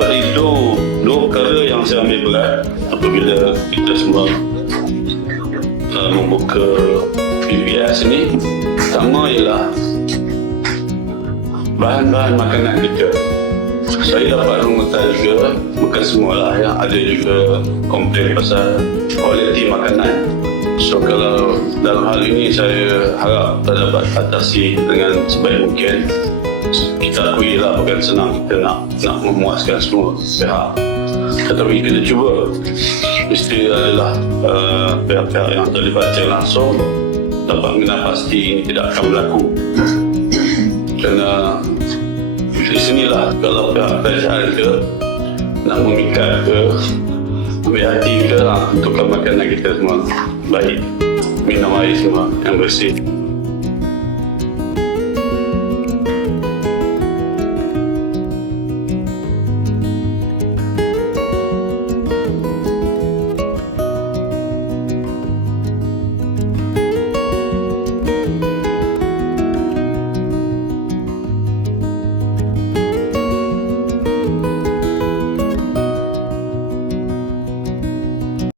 Pada itu, dua perkara yang saya ambil berat apabila kita semua uh, membuka PBS ini. Pertama ialah bahan-bahan makanan kita. Saya dapat memutar juga, bukan semualah yang ada juga komplain pasal kualiti makanan. So kalau dalam hal ini saya harap dapat atasi dengan sebaik mungkin. Kita akui lah bukan senang kita nak nak memuaskan semua pihak. Tetapi kita cuba mesti adalah uh, pihak-pihak yang terlibat secara langsung dapat mengenal pasti ini tidak akan berlaku. Kerana di sinilah kalau pihak kerajaan ke nak memikat ke ambil hati ke lah, untukkan makanan kita semua baik minum air semua yang bersih